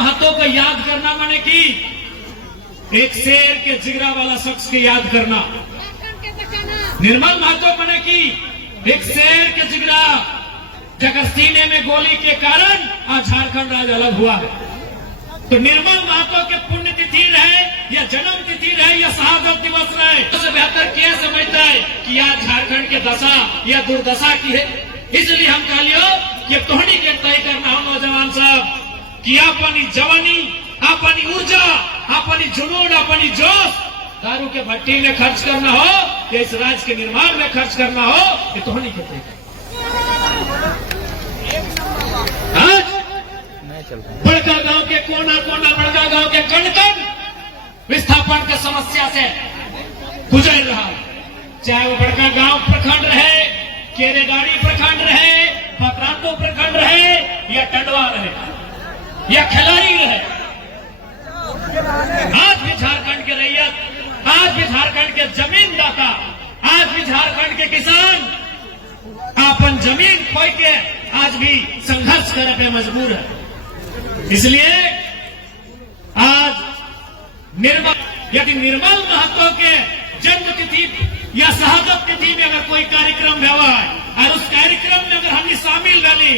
महतो को याद करना माने कि एक शेर के जिगरा वाला शख्स के याद करना। निर्मल महतो माने कि एक शेर के जिगरा जगह सीने में गोली के कारण आज झारखंड राज्य अलग हुआ है। तो निर्मल महतो के पुण्य तिथि रहे या जन्म तिथि रहे या शहादत दिवस रहे, उससे बेहतर क्या समझता है कि आज झारखंड के दशा या दुर्दशा की है। इसलिए हम कह लियो कि तोहनी के तय करना हो नौजवान साहब कि अपनी जवानी, अपनी ऊर्जा, अपनी जुनून, अपनी जोश दारू के भट्टी में खर्च करना हो या इस राज्य के निर्माण में खर्च करना हो, ये तोहनी के तय। आज बड़का गांव के कोना कोना, बड़का गांव के कण कण विस्थापन की समस्या से गुजर रहा है। चाहे वो बड़का गांव प्रखंड रहे, केरेगाड़ी प्रखंड रहे, पतरातू प्रखंड रहे या टंडवा रहे या खिलाड़ी रहे, आज भी झारखंड के रैयत, आज भी झारखंड के जमीनदाता, आज भी झारखंड के किसान अपन जमीन खोई के आज भी संघर्ष करे पे मजबूर है। इसलिए आज यदि निर्मल महतो के जन्म तिथि या शहादत तिथि में अगर कोई कार्यक्रम हुआ है और उस कार्यक्रम में अगर हम शामिल रही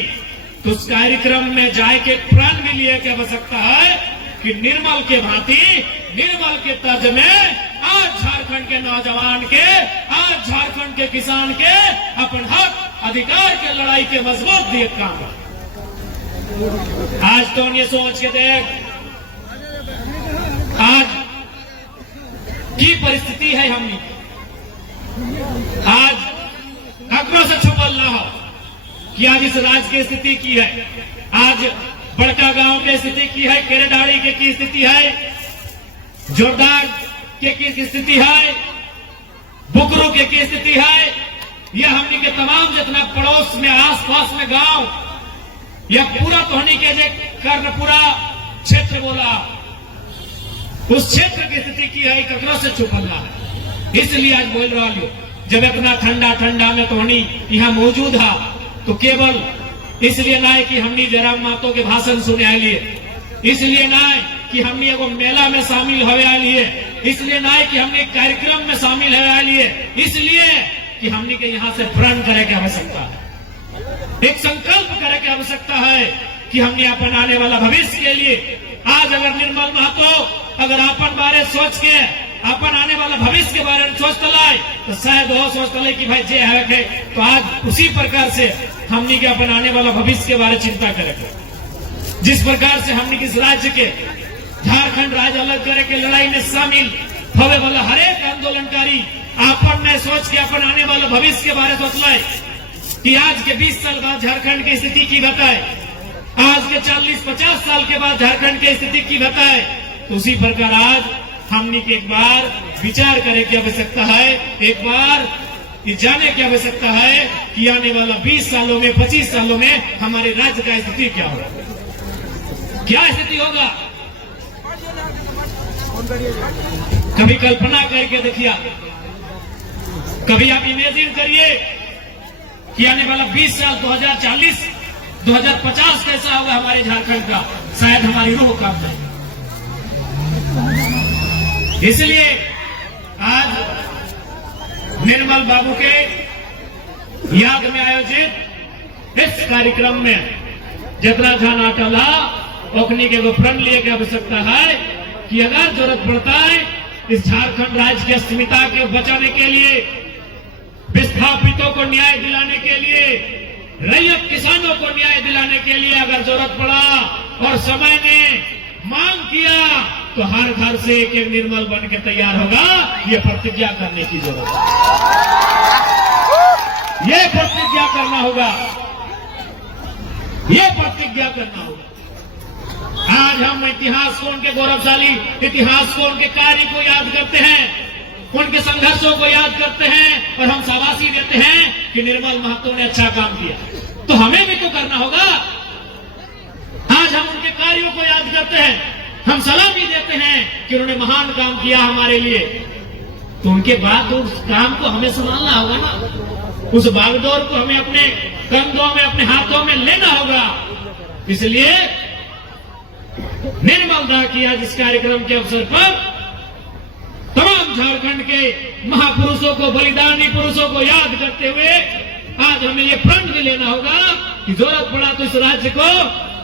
तो उस कार्यक्रम में जाए के प्रण भी लिए की आवश्यकता है कि निर्मल के भांति, निर्मल के तर्ज में आज झारखंड के नौजवान के, आज झारखंड के किसान के अपन हक अधिकार के लड़ाई के मजबूत दिए काम है। आज तो ये सोच के देख आज की परिस्थिति है हमने, आज अकड़ों से छुपल ना हो कि आज इस राज्य की स्थिति की है, आज बड़का गांव की स्थिति की है, केरेडाड़ी के की स्थिति है, जोरदार के की स्थिति है, बुकरू के की स्थिति है, यह हमने के तमाम जितना पड़ोस में आसपास में गांव या पूरा तोहनी के जे कर्णपुरा क्षेत्र बोला उस क्षेत्र की स्थिति की है, ककरों से छुपलना है। इसलिए आज बोल रहा हूं, जब इतना ठंडा ठंडा में तोहनी यहाँ मौजूद है तो केवल इसलिए ना है कि हमने जयराम महतो के भाषण सुने आए लिए, इसलिए ना है कि हमने एगो मेला में शामिल हुए आए लिए, इसलिए ना है कि हमने कार्यक्रम में शामिल हुए आए लिए, इसलिए कि हमने के यहाँ से प्रण करे की आवश्यकता है, एक संकल्प करे की आवश्यकता है कि हमने अपन आने वाला भविष्य के लिए आज अगर निर्मल महतो अगर अपन बारे सोच के अपन आने वाला भविष्य के बारे में सोच तलाए तो शायद वो सोच तले कि भाई जे है तो आज उसी प्रकार से हमने के अपन आने वाला भविष्य के बारे में चिंता करेंगे। जिस प्रकार से हमने किस राज्य के झारखंड राज्य अलग करे के लड़ाई में शामिल होने वाला हर एक आंदोलनकारी अपन में सोच के अपन आने वाला भविष्य के बारे में सोच लाए कि आज के 20 साल बाद झारखंड की स्थिति की बताए, आज के 40-50 साल के बाद झारखंड की स्थिति की बताए, तो उसी प्रकार आज हमने के एक बार विचार करने की आवश्यकता है, एक बार ये जानने की आवश्यकता है कि आने वाला 20 सालों में 25 सालों में हमारे राज्य का स्थिति क्या होगा, क्या स्थिति होगा। कभी कल्पना करके देखिए, कभी आप इमेजिन करिए कि आने वाला 20 साल 2040 2050 कैसा होगा हमारे झारखंड का, शायद हमारी रूह काम है। इसलिए आज निर्मल बाबू के याद में आयोजित इस कार्यक्रम में जितना जन अटला ओखनी के वो प्रण लिए की आवश्यकता है कि अगर जरूरत पड़ता है इस झारखंड राज्य की अस्मिता के बचाने के लिए, विस्थापितों को न्याय दिलाने के लिए, रैयत किसानों को न्याय दिलाने के लिए अगर जरूरत पड़ा और समय ने मांग किया तो हर घर से एक एक निर्मल बन के तैयार होगा। ये प्रतिज्ञा करने की जरूरत है, ये प्रतिज्ञा करना होगा, ये प्रतिज्ञा करना होगा। आज हम इतिहास को, उनके गौरवशाली इतिहास को, उनके कार्य को याद करते हैं, उनके संघर्षों को याद करते हैं और हम शाबाशी देते हैं कि निर्मल महतो ने अच्छा काम किया, तो हमें भी तो करना होगा। आज हम उनके कार्यों को याद करते हैं, हम सलामी देते हैं कि उन्होंने महान काम किया हमारे लिए, तो उनके बाद उस काम को हमें संभालना होगा ना, उस बागडोर को हमें अपने कंधों में, अपने हाथों में लेना होगा। इसलिए निर्मल दाह की आज इस कार्यक्रम के अवसर पर तमाम झारखंड के महापुरुषों को, बलिदानी पुरुषों को याद करते हुए आज हमें ये प्रण भी लेना होगा कि जरूरत पड़ा तो इस राज्य को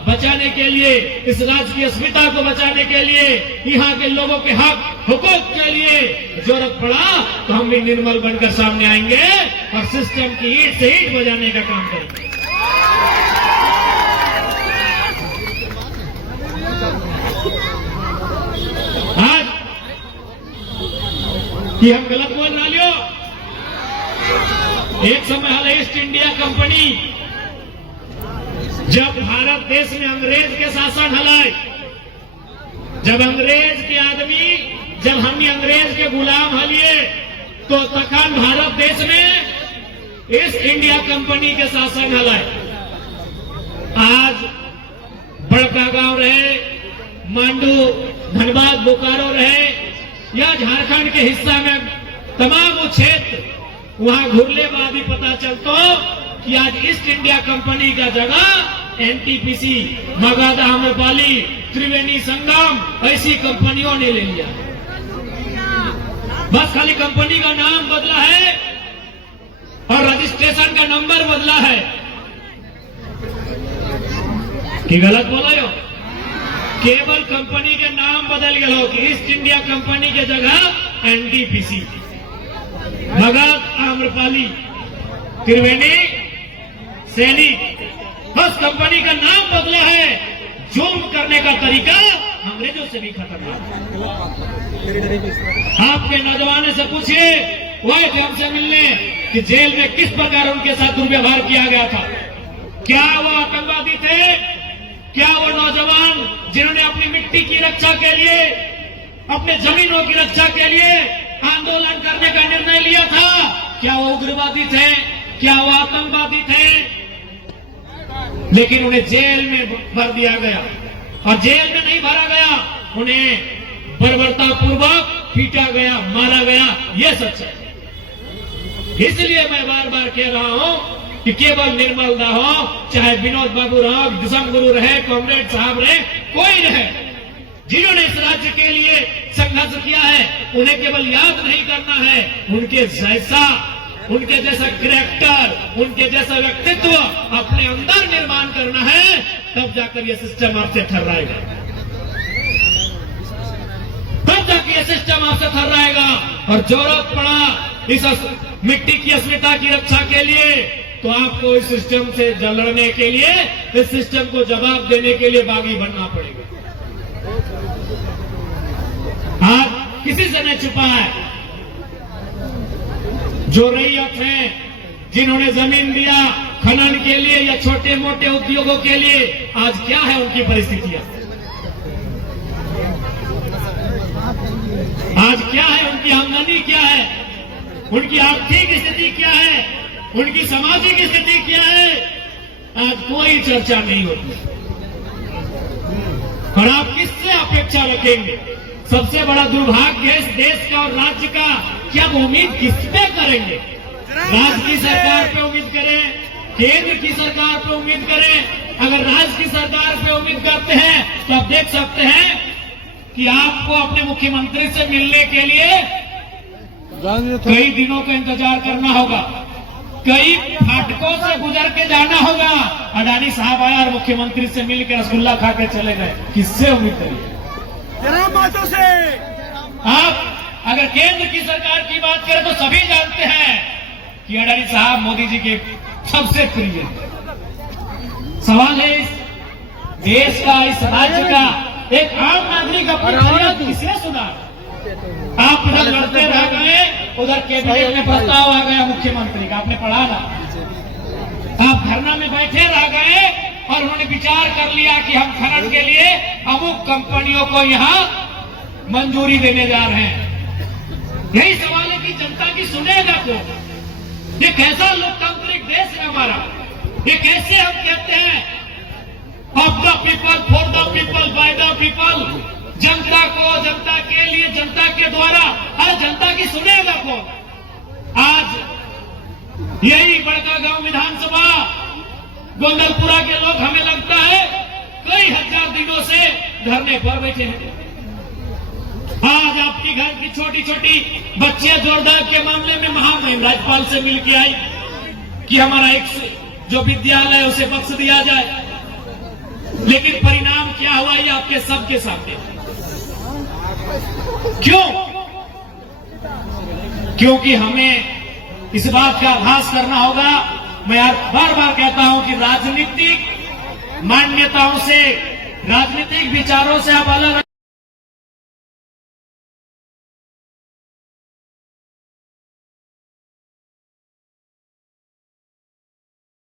बचाने के लिए, इस राज्य की अस्मिता को बचाने के लिए, यहाँ के लोगों के हक हुकूक के लिए जरूरत पड़ा तो हम भी निर्मल बनकर सामने आएंगे और सिस्टम की ईंट से ईंट बजाने का काम करेंगे। आज कि हम गलत बोल रहा लियो, एक समय हाल ईस्ट इंडिया कंपनी जब भारत देश में अंग्रेज के शासन हलाए, जब अंग्रेज के आदमी, जब हम अंग्रेज के गुलाम हलिए तो तखन भारत देश में ईस्ट इंडिया कंपनी के शासन हलाए। आज बड़का गांव रहे, मांडू, धनबाद, बोकारो रहे या झारखंड के हिस्सा में तमाम वो क्षेत्र, वहां घुरलेबादी पता चलतो कि आज ईस्ट इंडिया कंपनी का जगह एनटीपीसी, मगध, आम्रपाली, त्रिवेणी संगम ऐसी कंपनियों ने ले लिया। बस खाली कंपनी का नाम बदला है और रजिस्ट्रेशन का नंबर बदला है। कि गलत बोला यो? केवल कंपनी के नाम बदल गया हो कि ईस्ट इंडिया कंपनी के जगह एनटीपीसी, मगध, आम्रपाली, त्रिवेणी, सैनिक, बस कंपनी का नाम बदला है। जुर्म करने का तरीका अंग्रेजों से भी खतरनाक। आपके नौजवानों से पूछिए, वह जो हमसे मिलने कि जेल में किस प्रकार उनके साथ दुर्व्यवहार किया गया था। क्या वो आतंकवादी थे? क्या वो नौजवान जिन्होंने अपनी मिट्टी की रक्षा के लिए, अपने जमीनों की रक्षा के लिए आंदोलन करने का निर्णय लिया था, क्या वो उग्रवादी थे? क्या वो आतंकवादी थे? लेकिन उन्हें जेल में भर दिया गया और जेल में नहीं भरा गया, उन्हें बर्बरतापूर्वक पीटा गया, मारा गया। ये सच है। इसलिए मैं बार बार कह रहा हूं कि केवल निर्मल दाह हो, चाहे विनोद बाबू रहो, दिसम गुरु रहे, कॉमरेड साहब रहे, कोई रहे, जिन्होंने इस राज्य के लिए संघर्ष किया है, उन्हें केवल याद नहीं करना है, उनके जैसा कैरेक्टर, उनके जैसा व्यक्तित्व अपने अंदर निर्माण करना है, तब जाकर यह सिस्टम आपसे ठहराएगा, तब जाकर यह सिस्टम आपसे ठहराएगा। और जरूरत पड़ा इस मिट्टी की अस्मिता की रक्षा के लिए तो आपको इस सिस्टम से लड़ने के लिए, इस सिस्टम को जवाब देने के लिए बागी बनना पड़ेगा। आज किसी से नहीं छुपा है, जो रैयत हैं, जिन्होंने जमीन दिया खनन के लिए या छोटे मोटे उद्योगों के लिए, आज क्या है उनकी परिस्थितियां, आज क्या है उनकी आमदनी, क्या है उनकी आर्थिक स्थिति, क्या है उनकी सामाजिक स्थिति, क्या है, आज कोई चर्चा नहीं होती। और आप किससे अपेक्षा रखेंगे? सबसे बड़ा दुर्भाग्य है इस देश का और राज्य का कि आप उम्मीद किस पे करेंगे? राज्य की सरकार पे उम्मीद करें, केंद्र की सरकार पे उम्मीद करें। अगर राज्य की सरकार पे उम्मीद करते हैं तो आप देख सकते हैं कि आपको अपने मुख्यमंत्री से मिलने के लिए कई दिनों का इंतजार करना होगा, कई फाटकों से गुजर के जाना होगा। अडानी साहब आया और मुख्यमंत्री से मिलकर रसगुल्ला खा के चले गए, किससे उम्मीद करिए? बातों से आप अगर केंद्र की सरकार की बात करें तो सभी जानते हैं कि अडानी साहब मोदी जी के सबसे प्रिय। सवाल है इस देश का, इस राज्य का एक आम नागरिक अपनी फरियाद किससे सुना? आप उधर लड़ते रह गए, उधर कैबिनेट में प्रस्ताव आ गया मुख्यमंत्री का, आपने पढ़ा ना? आप धरना में बैठे रह गए और उन्होंने विचार कर लिया कि हम खनन के लिए अमुक कंपनियों को यहाँ मंजूरी देने जा रहे हैं। यही सवाल है कि जनता की सुनेगा कौन? ये कैसा लोकतांत्रिक देश है हमारा? ये कैसे हम कहते हैं of the people, for the people, by the people, जनता को, जनता के लिए, जनता के द्वारा। अरे जनता की सुनेगा कौन? आज यही बड़का गांव विधानसभा गोंदलपुरा के लोग, हमें लगता है कई हजार दिनों से धरने पर बैठे हैं। आज आपकी घर की छोटी छोटी बच्चियां जोरदार के मामले में महामहिम राज्यपाल से मिलकर आई कि हमारा एक जो विद्यालय है उसे बख्श दिया जाए, लेकिन परिणाम क्या हुआ ये आपके सबके सामने। क्यों? क्योंकि हमें इस बात का आभास करना होगा। मैं बार बार कहता हूं कि राजनीतिक मान्यताओं से, राजनीतिक विचारों से आप अलग